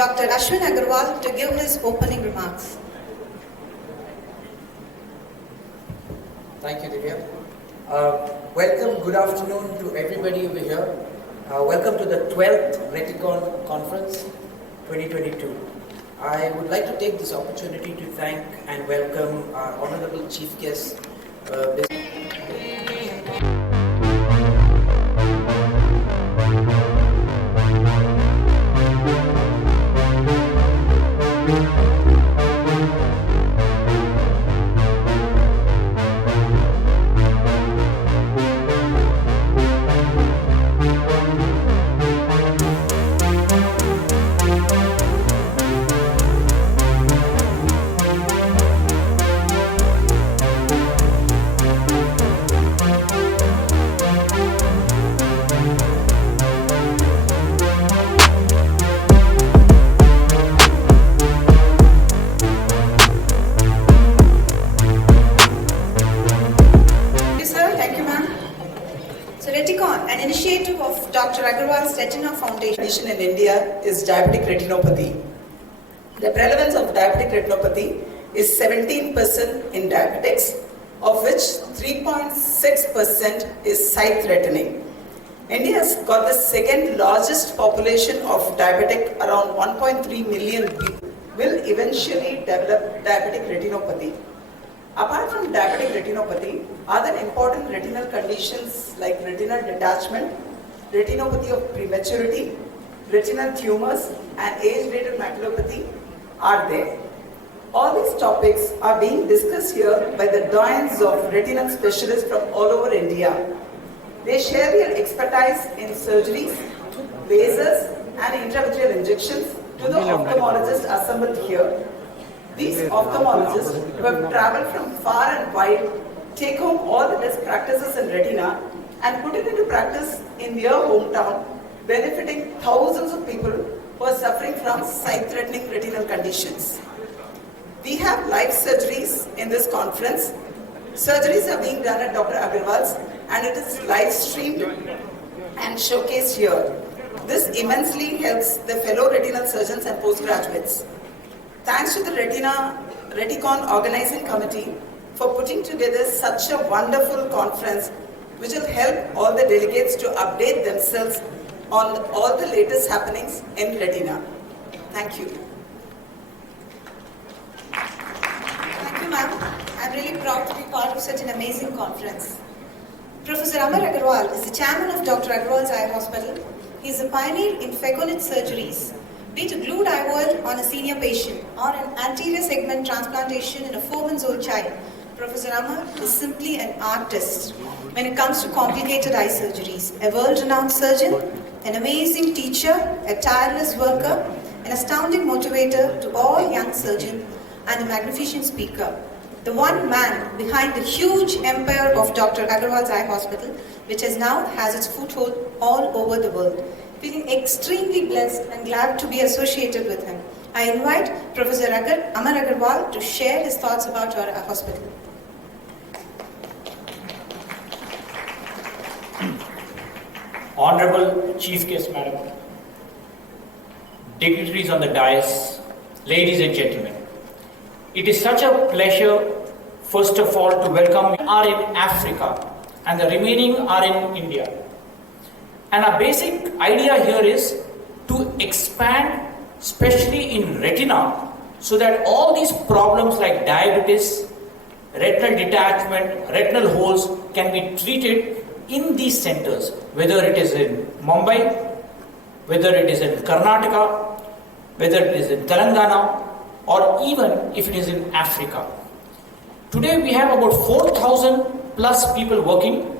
Dr. Ashvin Agarwal to give his opening remarks. Thank you, Divya. Welcome, good afternoon to everybody over here. Welcome to the 12th RETICON Conference 2022. I would like to take this opportunity to thank and welcome our Honorable Chief Guest, RETICON, an initiative of Dr. Agarwal's Retina Foundation in India is diabetic retinopathy. The prevalence of diabetic retinopathy is 17% in diabetics, of which 3.6% is sight-threatening. India has got the second largest population of diabetic, around 1.3 million people will eventually develop diabetic retinopathy. Apart from diabetic retinopathy, other important retinal conditions like retinal detachment, retinopathy of prematurity, retinal tumors, and age-related maculopathy are there. All these topics are being discussed here by the doyens of retinal specialists from all over India. They share their expertise in surgeries, lasers, and intravitreal injections to the ophthalmologists assembled here. These ophthalmologists who have travelled from far and wide take home all the best practices in retina and put it into practice in their hometown, benefiting thousands of people who are suffering from sight-threatening retinal conditions. We have live surgeries in this conference. Surgeries are being done at Dr. Agarwal's and it is live streamed and showcased here. This immensely helps the fellow retinal surgeons and postgraduates. Thanks to the RETICON organizing committee for putting together such a wonderful conference which will help all the delegates to update themselves on all the latest happenings in retina. Thank you. Thank you, ma'am. I'm really proud to be part of such an amazing conference. Professor Amar Agarwal is the chairman of Dr. Agarwals Eye Hospital. He is a pioneer in phacoid surgeries, be it a glued eyeball on a senior patient or an anterior segment transplantation in a 4-month-old child. Professor Amar is simply an artist when it comes to complicated eye surgeries, a world-renowned surgeon, an amazing teacher, a tireless worker, an astounding motivator to all young surgeons, and a magnificent speaker. The one man behind the huge empire of Dr. Agarwal's Eye Hospital, which has its foothold all over the world. Feeling extremely blessed and glad to be associated with him. I invite Professor Amar Agarwal to share his thoughts about our hospital. Honorable Chief Guest Madam, dignitaries on the dais, ladies and gentlemen, it is such a pleasure, first of all, to welcome you are in Africa and the remaining are in India. And our basic idea here is to expand, especially in retina, so that all these problems like diabetes, retinal detachment, retinal holes can be treated in these centers, whether it is in Mumbai, whether it is in Karnataka, whether it is in Telangana, or even if it is in Africa. Today we have about 4,000 plus people working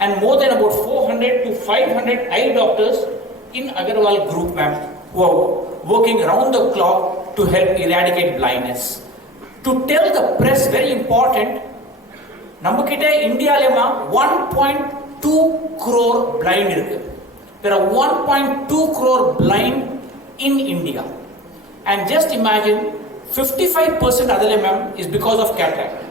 and more than about 400 to 500 eye doctors in Agarwal group, ma'am, who are working around the clock to help eradicate blindness. To tell the press, very important, Namakite India lema 1.2 crore blind irukku. There are 1.2 crore blind in India. And just imagine 55% other is because of cataract.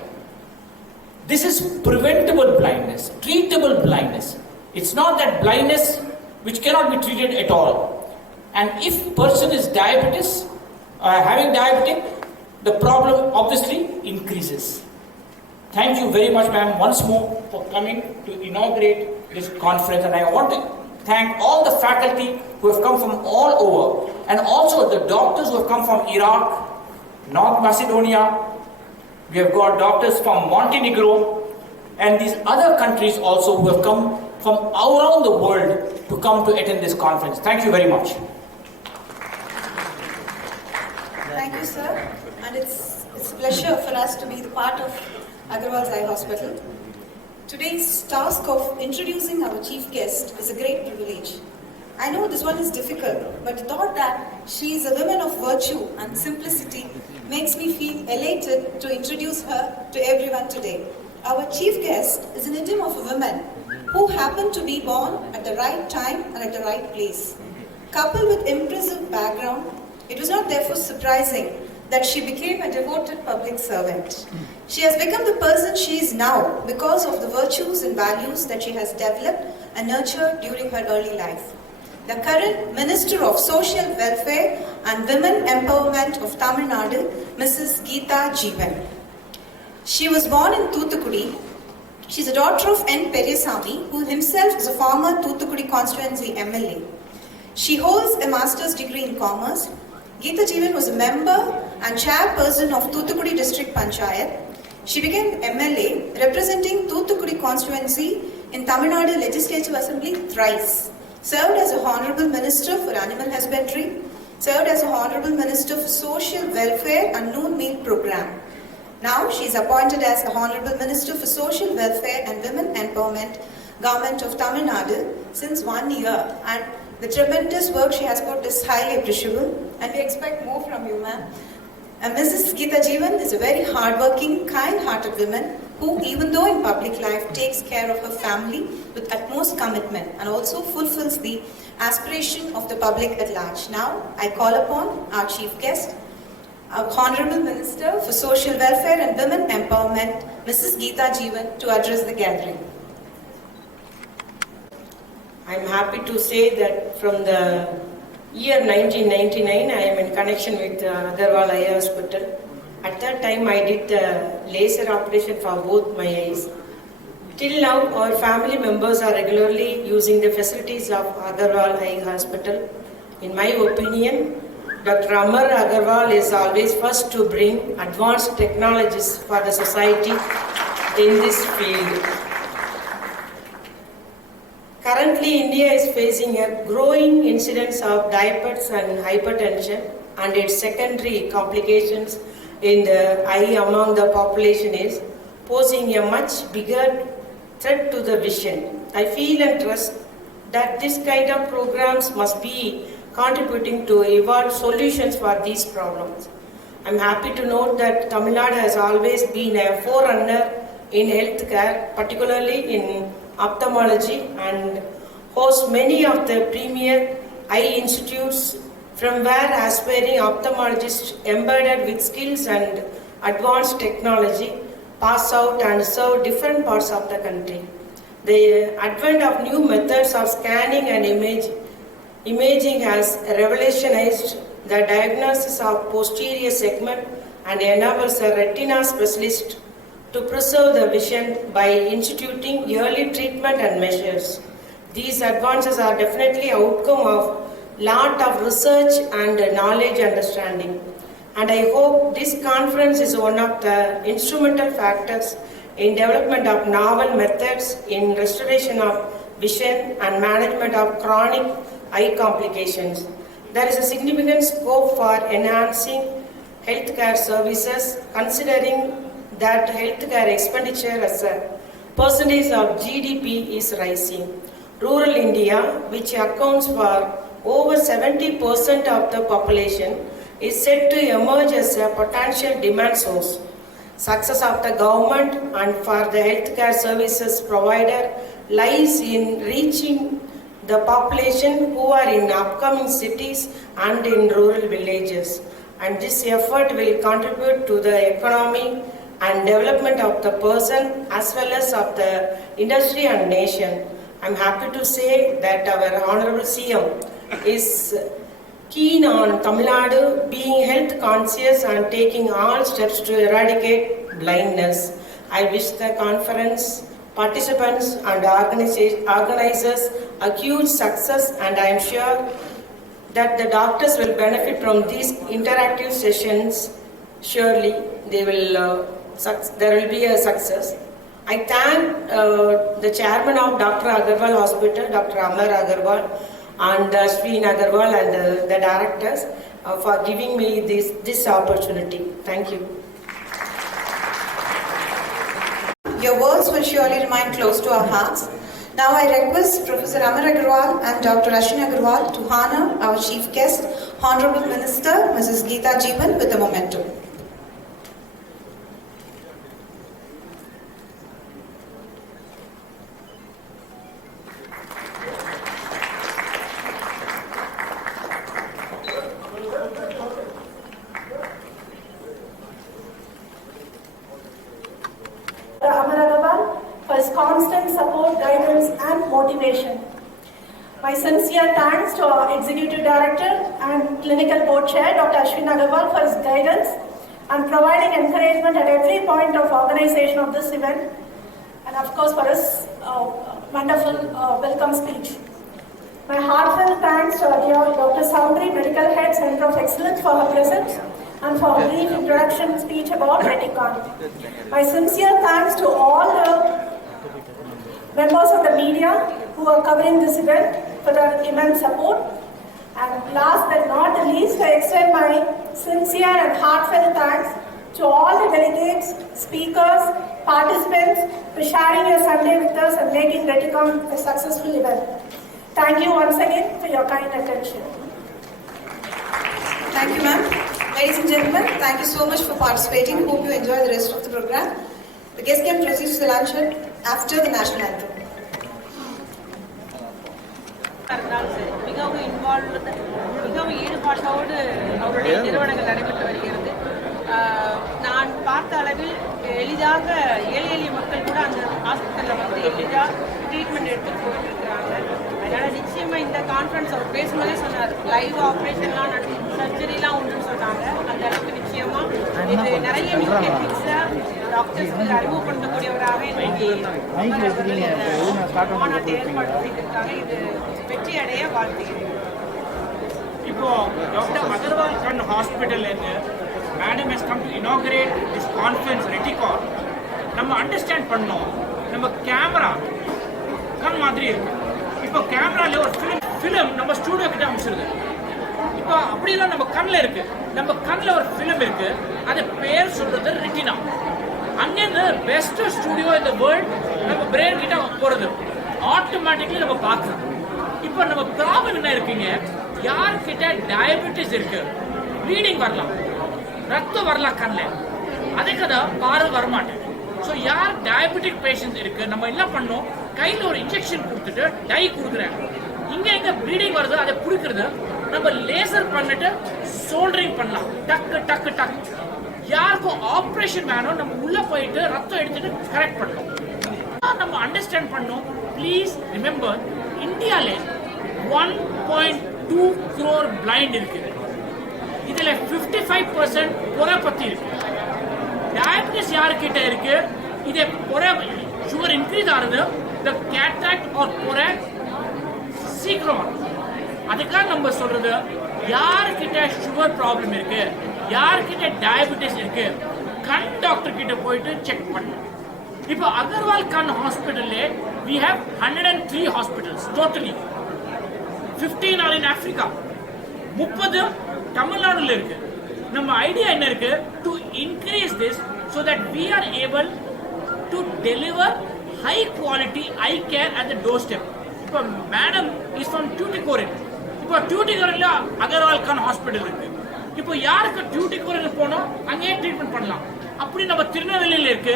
This is preventable blindness, treatable blindness. It's not that blindness which cannot be treated at all. And if person is having diabetic, the problem obviously increases. Thank you very much, ma'am, once more for coming to inaugurate this conference. And I want to thank all the faculty who have come from all over, and also the doctors who have come from Iraq, North Macedonia. We have got doctors from Montenegro and these other countries also who have come from around the world to come to attend this conference. Thank you very much. Thank you, sir. And it's a pleasure for us to be the part of Agarwals Eye Hospital. Today's task of introducing our chief guest is a great privilege. I know this one is difficult, but the thought that she is a woman of virtue and simplicity makes me feel elated to introduce her to everyone today. Our chief guest is an idiom of a woman who happened to be born at the right time and at the right place. Coupled with impressive background, it was not therefore surprising that she became a devoted public servant. She has become the person she is now because of the virtues and values that she has developed and nurtured during her early life. The current Minister of Social Welfare and Women Empowerment of Tamil Nadu, Mrs. Geetha Jeevan. She was born in Thoothukudi. She is a daughter of N. Periyasamy, who himself is a former Thoothukudi constituency MLA. She holds a master's degree in commerce. Geetha Jeevan was a member and chairperson of Thoothukudi District Panchayat. She became MLA representing Thoothukudi constituency in Tamil Nadu Legislative Assembly thrice. Served as a Honorable Minister for Animal Husbandry, served as a Honorable Minister for Social Welfare and Noon Meal Program. Now she is appointed as the Honorable Minister for Social Welfare and Women Empowerment, Government of Tamil Nadu since 1 year, and the tremendous work she has put is highly appreciable, and we expect more from you, ma'am. And Mrs. Geetha Jeevan is a very hardworking, kind-hearted woman who, even though in public life, takes care of her family with utmost commitment and also fulfills the aspiration of the public at large. Now, I call upon our chief guest, our Honorable Minister for Social Welfare and Women Empowerment, Mrs. Geetha Jeevan, to address the gathering. I am happy to say that from the year 1999, I am in connection with Agarwals Eye Hospital. At that time, I did the laser operation for both my eyes. Till now, our family members are regularly using the facilities of Agarwals Eye Hospital. In my opinion, Dr. Amar Agarwal is always first to bring advanced technologies for the society in this field. Currently, India is facing a growing incidence of diabetes and hypertension, and its secondary complications in the eye among the population is posing a much bigger threat to the vision. I feel and trust that this kind of programs must be contributing to evolve solutions for these problems. I am happy to note that Tamil Nadu has always been a forerunner in healthcare, particularly in ophthalmology, and hosts many of the premier eye institutes from where aspiring ophthalmologists embedded with skills and advanced technology pass out and serve different parts of the country. The advent of new methods of scanning and imaging has revolutionized the diagnosis of posterior segment and enables a retina specialist to preserve the vision by instituting early treatment and measures. These advances are definitely outcome of lot of research and knowledge understanding. And I hope this conference is one of the instrumental factors in development of novel methods in restoration of vision and management of chronic eye complications. There is a significant scope for enhancing healthcare services, considering that healthcare expenditure as a percentage of GDP is rising. Rural India, which accounts for over 70% of the population, is said to emerge as a potential demand source. Success of the government and for the healthcare services provider lies in reaching the population who are in upcoming cities and in rural villages. And this effort will contribute to the economy and development of the person as well as of the industry and nation. I am happy to say that our Honorable CM is keen on Tamil Nadu being health conscious and taking all steps to eradicate blindness. I wish the conference participants and organizers a huge success, and I am sure that the doctors will benefit from these interactive sessions. Surely there will be a success. I thank the chairman of Dr. Agarwal Hospital, Dr. Amar Agarwal, and Ashvin Agarwal, and the directors for giving me this opportunity. Thank you. Your words will surely remain close to our hearts. Now I request Professor Amar Agarwal and Dr. Ashvin Agarwal to honor our chief guest, Honorable Minister Mrs. Geetha Jeevan, with a memento. Amar Agarwal for his constant support, guidance and motivation. My sincere thanks to our Executive Director and Clinical Board Chair, Dr. Ashvin Agarwal, for his guidance and providing encouragement at every point of organization of this event, and of course for his wonderful welcome speech. My heartfelt thanks to our dear Dr. Saundri, Medical Head, Center of Excellence, for her presence and for a brief introduction speech about RETICON. My sincere thanks to all the members of the media who are covering this event for their immense support. And last but not the least, I extend my sincere and heartfelt thanks to all the delegates, speakers, participants for sharing your Sunday with us and making RETICON a successful event. Thank you once again for your kind attention. Thank you, ma'am. Ladies and gentlemen, thank you so much for participating. Hope you enjoy the rest of the program. The guests can proceed to the luncheon after the national anthem. மிகவும் இன்வால்வ் மிகவும் ஈடுபாட்டோடு அவருடைய நிறுவனங்கள் நடைபெற்று வருகிறது. நான் பார்த்த அளவில் எளிதாக ஏழை எளிய மக்கள் கூட அந்த ஹாஸ்பிட்டலில் வந்து எளிதாக ட்ரீட்மெண்ட் எடுத்துகிட்டு போயிட்டு இருக்கிறாங்க. அதனால் நிச்சயமாக இந்த கான்ஃபரன்ஸ் அவர் பேசும்போதே சொன்னார், லைவ் ஆப்ரேஷன்லாம் சர்ஜரிலாம் உண்டுன்னு சொன்னாங்க. அந்த அளவுக்கு நிச்சயமாக இது நிறைய நியூ டெக்னிக்ஸை டாக்டர்ஸ்க்கு அறிமுகப்படுத்தக்கூடியவராக இன்னைக்கு மாநாட்டை ஏற்பாடு செய்திருக்காங்க. இது வெற்றி அடைய வாழ்த்துகிறேன். இப்போ டாக்டர் அகர்வால் கண் hospital madam has come to inaugurate this conference ரெட்டிகான். நம்ம அண்டர்ஸ்டாண்ட் பண்ணோம், நம்ம கேமரா கண் மாதிரி இருக்கு. இப்போ கேமரால ஒரு ஃபிலிம் நம்ம ஸ்டூடியோ கிட்ட அமைச்சிருது. இப்போ அப்படிலாம் நம்ம கண்ணில் இருக்கு. நம்ம கண்ணில் ஒரு ஃபிலிம் இருக்கு, அது பேர் சொல்றது ரெட்டினா. அங்கேருந்து பெஸ்ட் ஸ்டூடியோ இந்த வேர்ல்ட் நம்ம பிரெயின் கிட்ட போறது ஆட்டோமேட்டிக்லி நம்ம பார்க்குறோம். இப்போ நம்ம ப்ராப்ளம் என்ன இருக்குங்க, யார்கிட்ட டயபெட்டிஸ் இருக்கு, ப்ளீடிங் வரலாம், ரத்தம் வரலாம் கண்ணில், அதுக்கு தான் பார்வை வரமாட்டேன். ஸோ யார் டயபெட்டிக் பேஷண்ட் இருக்கு, நம்ம என்ன பண்ணோம், கையில் ஒரு இன்ஜெக்ஷன் கொடுத்துட்டு டை கொடுக்குறேன். இங்கே எங்கே ப்ளீடிங் வருது அதை பிடிக்கிறது நம்ம லேசர் பண்ணிட்டு சோல்டரிங் பண்ணலாம். டக்கு டக்கு டக்கு. யாருக்கும் ஆப்ரேஷன் வேணும், நம்ம உள்ள போயிட்டு ரத்தம் எடுத்துட்டு கரெக்ட் பண்ணணும். நம்ம அண்டர்ஸ்டாண்ட் பண்ணோம். ப்ளீஸ் ரிமெம்பர், இந்தியால 1.2 crore பிளைண்ட் இருக்கு. இதுல 55% புற பத்தி இருக்கு. டயபிட்டிஸ் யாருக்கிட்ட இருக்கு, இதே புற சுகர் இன்க்ரீஸ் ஆகுது, இந்த கேட்ராக்ட் ஆர் புற சீக்கிரம். அதுக்காக நம்ம சொல்றது, யாருக்கிட்ட சுகர் ப்ராப்ளம் இருக்கு, யாருக்கிட்ட டயபிட்டிஸ் இருக்கு, கண் டாக்டர் கிட்ட போயிட்டு செக் பண்ணணும். இப்போ அகர்வால் கண் ஹாஸ்பிட்டல்ல we have 103 hospitals totally. 15 are in Africa. 30 தமிழ்நாடுல இருக்கு. நம்ம ஐடியா என்ன இருக்கு, to increase this so that we are able to deliver high quality eye care at the doorstep. இப்போ மேடம் is from Tuticorin. இப்போ Tuticorinல அகர்வால் கண் ஹாஸ்பிட்டல் இருக்கு. இப்போ யாருக்கு Tuticorin போனோம் அங்கேயே ட்ரீட்மெண்ட் பண்ணலாம். அப்படி நம்ம திருநெல்வேலியில இருக்கு,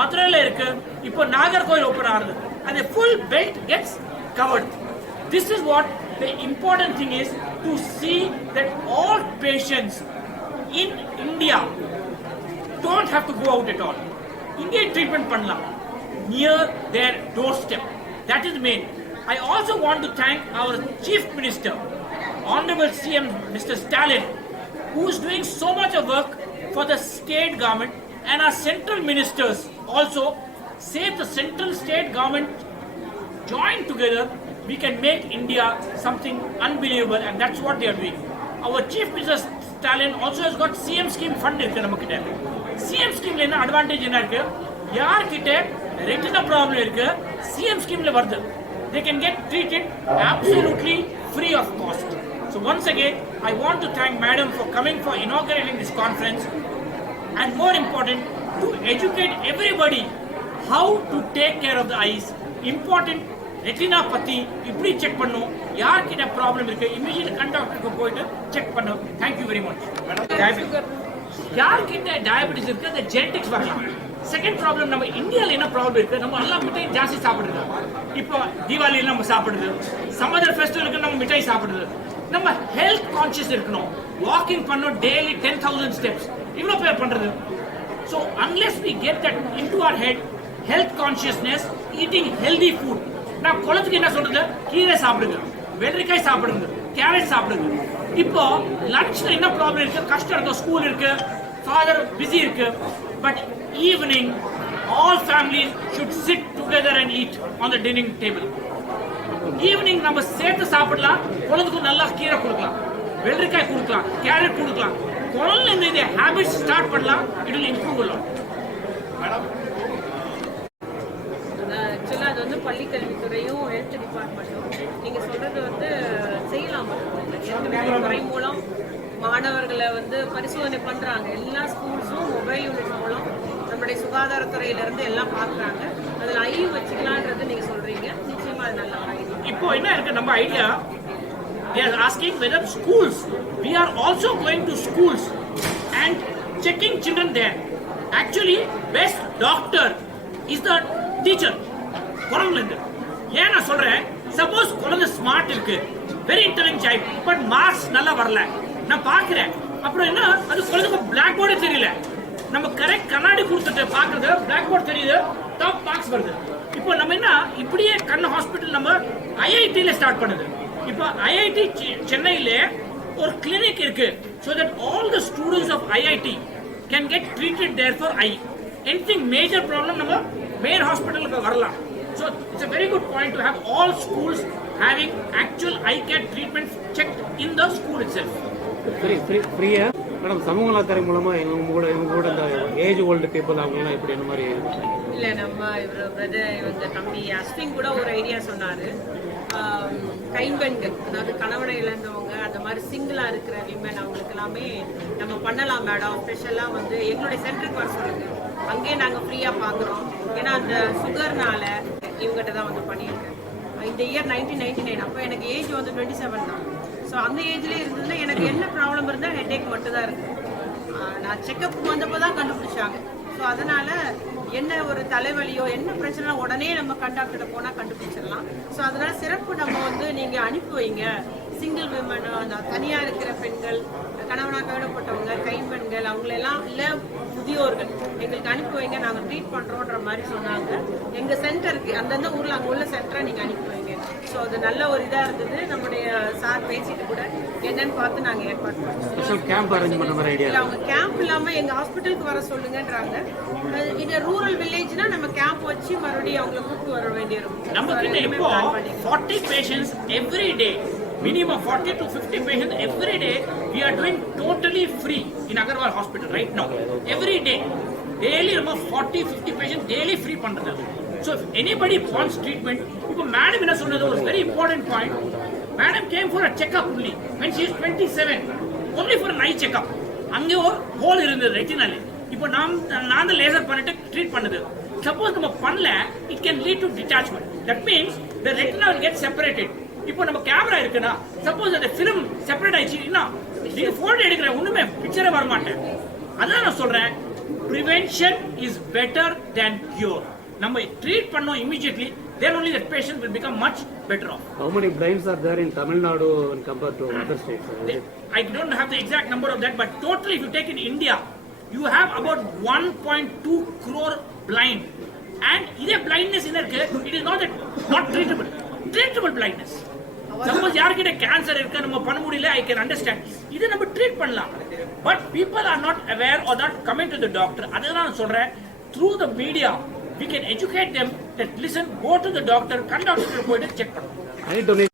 மதுரையில இருக்கு, இப்போ நாகர்கோவில் ஓபன் ஆகுது, and the full belt gets covered. This is what the important thing is, to see that all patients in India don't have to go out at all. India treatment பண்ணலாம் near their doorstep. That is the main. I also want to thank our Chief Minister, Honorable CM Mr. Stalin, who is doing so much of work for the state government, and our central ministers also say the central state government join together, we can make India something unbelievable, and that's what they are doing. Our Chief Minister Stalin also has got CM scheme fund irukku namakkitta. CM scheme la enna advantage enna irukku? Yaar kitte retina problem irukku, CM scheme la varudhu. They can get treated absolutely free of cost. So once again, I want to thank Madam for coming for inaugurating this conference, and more important, to educate everybody how to take care of the eyes. Important retina பத்தி இப்படி செக் பண்ணனும், யார் கிட்ட ப்ராப்ளம் இருக்கு இமிடியேட் கண் டாக்டருக்கு போயிட்டு செக் பண்ணனும். Thank you very much. யார் கிட்ட டயபெட்டிஸ் இருக்கு அந்த ஜெனடிக்ஸ் வரலாம். செகண்ட் ப்ராப்ளம், நம்ம இந்தியால என்ன ப்ராப்ளம் இருக்கு, நம்ம எல்லாம் மிட்டாய் ஜாஸ்தி சாப்பிடுறோம். இப்போ தீபாவளியில நம்ம சாப்பிடுறது, சம்மர் ஃபெஸ்டிவலுக்கு நம்ம மிட்டாய் சாப்பிடுறது. நம்ம ஹெல்த் கான்ஷியஸ் இருக்கணும். வாக்கிங் பண்ணோம், டெய்லி 10,000 ஸ்டெப்ஸ் இவ்வளோ பேர் பண்றது. So unless we get that into our head, health consciousness, eating healthy food. நான் குழந்தைக்கு என்ன சொல்றது, கீரை சாப்பிடுங்க, வெள்ளரிக்காய் சாப்பிடுங்க, கேரட் சாப்பிடுங்க. இப்போ லஞ்ச்ல என்ன ப்ராப்ளம் இருக்கு, கஷ்டம் இருக்கு, ஸ்கூல் இருக்கு, ஃபாதர் பிஸி இருக்கு. But evening all families should sit together and eat on the dining table. Evening நம்ம சேர்த்து சாப்பிடலாம், குழந்தைக்கு நல்லா கீரை கொடுக்கலாம், வெள்ளரிக்காய் கொடுக்கலாம், கேரட் கொடுக்கலாம். குழந்தைங்க இந்த ஹேபிட்ஸ் ஸ்டார்ட் பண்ணலாம், it will improve a lot. Madam, ஆக்சுவலாக அது வந்து பள்ளிக்கல்வித்துறையும் ஹெல்த் டிபார்ட்மெண்ட்டும் நீங்கள் சொல்கிறது வந்து செய்யலாம். துறை மூலம் மாணவர்களை வந்து பரிசோதனை பண்ணுறாங்க. எல்லா ஸ்கூல்ஸும் மொபைல் யூனிட் மூலம் நம்முடைய சுகாதாரத்துறையிலேருந்து எல்லாம் பார்க்குறாங்க. அதில் ஐ வச்சுக்கலான்றது நீங்கள் சொல்கிறீங்க. நிச்சயமாக அது நல்ல ஐடியா. இப்போ என்ன இருக்கு நம்ம idea, they are asking whether schools, we are also going to schools and checking children there. Actually best doctor is the teacher. குழந்தைங்க ஏன் நான் சொல்றேன், சப்போஸ் குழந்தை ஸ்மார்ட் இருக்கு, very intelligent child, but marks நல்லா வரல, நான் பார்க்கிறேன். அப்புறம் என்ன, அது குழந்தைக்கு பிளாக் போர்டே தெரியல. நம்ம கரெக்ட் கண்ணாடி கொடுத்துட்டு பார்க்கறது, பிளாக் போர்டு தெரியுது, டாப் மார்க்ஸ் வருது. இப்போ நம்ம என்ன, இப்படியே கண் ஹாஸ்பிட்டல் நம்ம ஐஐடியில் ஸ்டார்ட் பண்ணுது. இப்போ ஐஐடி சென்னையில ஒரு கிளினிக் இருக்கு, so that all the students of IIT can get treated there for eye. Anything major problem நம்ம main hospital வரலாம். So it's a very good point to have all schools having actual eye care treatment checked in the school itself. ஃப்ரீயா மேடம், சமூக நலத்துறை மூலமா இவங்க கூட இந்த age old people அவங்கலாம் எப்படி என்ன மாதிரி? இல்லை, நம்ம இவங்க தம்பி அஸ்வின் கூட ஒரு ஐடியா சொன்னார். கைம்பெண்கள், அதாவது கணவனை இழந்தவங்க, அந்த மாதிரி சிங்கிளாக இருக்கிற விமன், அவங்களுக்கு எல்லாமே நம்ம பண்ணலாம் மேடம். ஸ்பெஷலாக வந்து எங்களுடைய சென்டருக்கு வர சொல்லுங்க, அங்கேயே நாங்கள் ஃப்ரீயாக பார்க்குறோம். ஏன்னா அந்த சுகர்னால இவங்ககிட்ட தான் வந்து பண்ணியிருக்கேன். இந்த இயர் 1999, அப்போ எனக்கு ஏஜ் வந்து 27 தான். ஸோ அந்த ஏஜ்லேயே இருந்ததுன்னா எனக்கு என்ன ப்ராப்ளம் இருந்தால் ஹெட்டேக் மட்டும் தான் இருக்குது. நான் செக்கப் வந்தப்போ தான் கண்டுபிடிச்சாங்க. ஸோ அதனால் என்ன ஒரு தலைவலியோ என்ன பிரச்சனை உடனே நம்ம கண்டாக்டர்கிட்ட போனால் கண்டுபிடிச்சிடலாம். ஸோ அதனால் சிறப்பு நம்ம வந்து நீங்கள் அனுப்பி வைங்க. சிங்கிள் விமன், அந்த தனியாக இருக்கிற பெண்கள், கணவனாக கைவிடப்பட்டவங்க, கைம்பெண்கள், அவங்களெல்லாம் இல்லை முதியோர்கள் எங்களுக்கு அனுப்பி வைங்க, நாங்கள் ட்ரீட் பண்ணுறோன்ற மாதிரி சொன்னாங்க. எங்கள் சென்டருக்கு அந்தந்த ஊரில் அங்கே உள்ள சென்டரை நீங்கள் அனுப்பி வைங்க. ஸோ அது நல்ல ஒரு இதாக இருந்தது. நம்முடைய சார் பேசிட்டு கூட என்னன்னு பார்த்து நாங்கள் ஏற்பாடு பண்ணுவோம். கேம்ப் அரேஞ்ச் பண்ண மாதிரி ஐடியா. அவங்க கேம்ப் இல்லாமல் எங்கள் ஹாஸ்பிட்டலுக்கு வர சொல்லுங்கன்றாங்க. இது ரூரல் வில்லேஜ்னா நம்ம கேம்ப் வச்சு மறுபடியும் அவங்கள கூப்பிட்டு வர வேண்டியிருக்கும். நம்ம கிட்ட இப்போ 40 patients every day, minimum 40 to 50 patients every day we are doing totally free in Agarwal Hospital right now. Every day, daily நம்ம 40-50 patients daily free பண்றது. So if anybody wants treatment, இப்போ மேடம் என்ன சொன்னது ஒரு very important point. Madam came for a checkup only when she is 27, only for an eye checkup. அங்கே ஒரு ஹோல் இருந்தது ரெட்டினல். இப்போ நான் தான் லேசர் பண்ணிட்டு ட்ரீட் பண்ணுது. சப்போஸ் நம்ம பண்ணல, it can lead to detachment. That means the retina will get separated. இப்போ நம்ம கேமரா இருக்குன்னா, சப்போஸ் அந்த ஃபிலிம் செப்பரேட் ஆயிடுச்சுன்னா நீங்க போட்டோ எடுக்கிற ஒண்ணுமே பிக்சரே வர மாட்டேன். அதான் நான் சொல்றேன், prevention is better than cure. நம்ம ட்ரீட் பண்ணோம் immediately, then only that patient will become much better off. How many blinds are there in Tamil Nadu compared to other states? I don't have the exact number of that, but totally if you take in India, you have about 1.2 crore blind. And இதே blindness என்ன இருக்கு, it is not treatable blindness. Suppose யார்கிட்ட கேன்சர் இருக்கு நம்ம பண்ண முடியல, I can understand. இதை நம்ம ட்ரீட் பண்ணலாம். But people are not aware are not coming to the doctor. அதுதான் நான் சொல்றேன், through the media we can educate them that listen, go to the doctor, கண் டாக்டர் போயிட்டு செக் பண்ணுங்க.